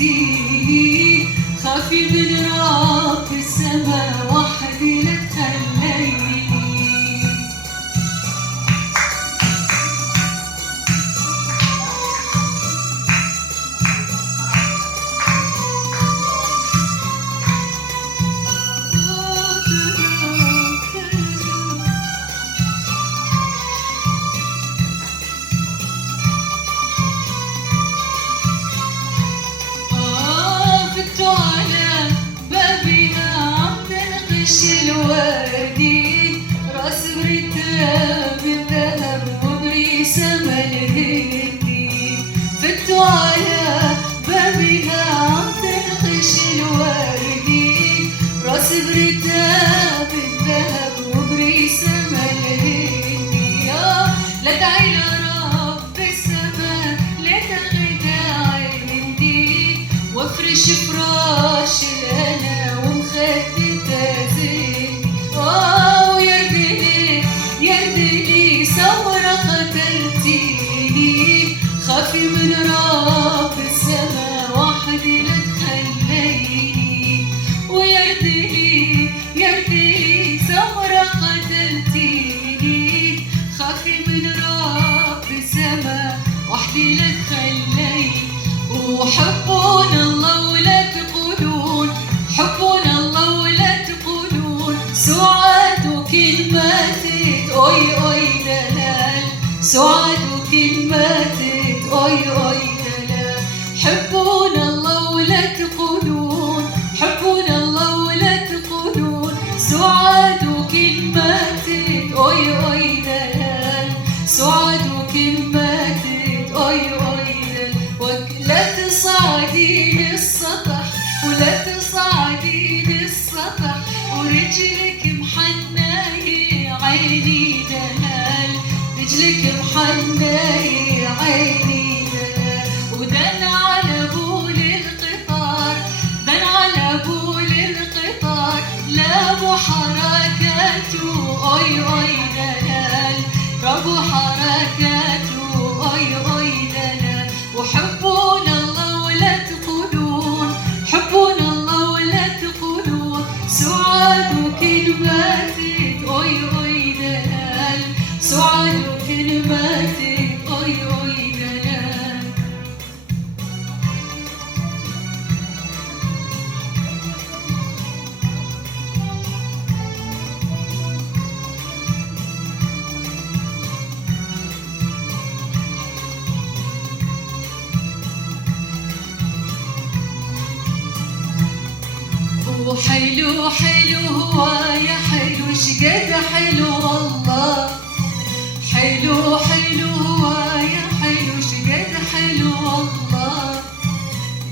تلتيني، خافي من رب السما وحدي لا تخليني. فتوا على بابنا عم ننقش الوردي، راس بريتها من ذهب وبريسة الهندي. فتوا على بابنا عم تنقش الوردي، راس بريتها من ذهب وبريسة الهندي. لا داعي لرب السما لا تغدى عندي، وافرش فراش الهنا ومخدة زيني. ويردلي سمرة قتلتيني، خافي من رب السما وحدي لا تخليني. ويردلي سمرة قتلتيني، خافي من رب السما وحدي لا تخليني. وحبونا الله ولا تقولون، حبونا الله ولا تقولون، سعاد وكلماتك أوي أوي دلال، سعاد وكلماتك أوي أوي دلال. حبونا الله ولا تقولون، حبونا الله ولا تقولون، سعاد وكلماتك أوي أوي دلال، سعاد وكلماتك أوي أوي دلال. لا تصعدي للسطح ولا تصعدي للسطح، ورجلك محناية عيني دلال، رجلك محناية عيني دلال. ودن على بول القطار، دن على بول القطار، لابو حركاته أوي أوي دلال، ربو حركاته أوي أوي دلال. وحبونا الله ولا تقولون، حبونا الله ولا تقولون، سعاد وكلماتك أوي أوي دلال، سعاد وكلماتك أوي أوي دلال. وحلو حلو هو يا حلو شقد حلو والله، حلو حلو هو يا حلو شقد حلو والله.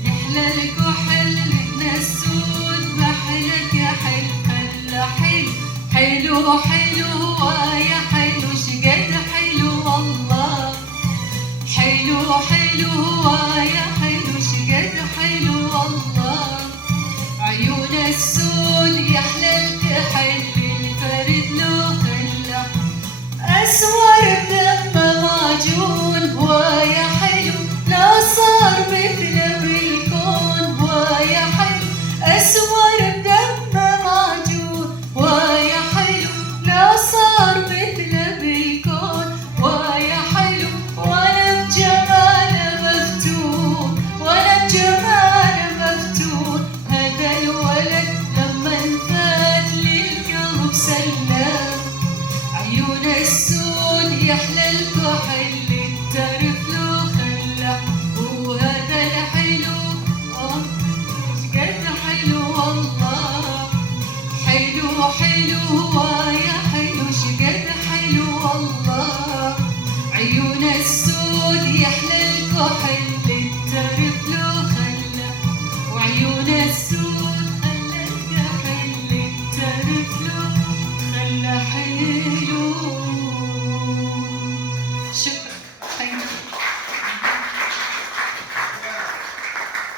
نحللك وحلنا السود محلك يا حلو حل حلو، حلو حلو هو يا حلو شقد حلو والله، حلو حلو هو يا حلو شقد حلو والله. عيون السود يحلى الكحل الفرد له خله، أسمر بدمه معجون ويا حلو، لا صار مثله بالكون ويا حلو. أسمر بدمه معجون ويا حلو، لا صار مثله بالكون ويا حلو. وأنا بجماله مفتون، وأنا بجماله مفتون، هذا الولد لما انفات للقلب سلام. عيون السود يحلى الكحل الترف له خله، وهذا الحلو شقد حلو والله. حلو حلو هو يا حلو شقد حلو والله. عيون السود يحلى الكحل الترف له خله، وعيون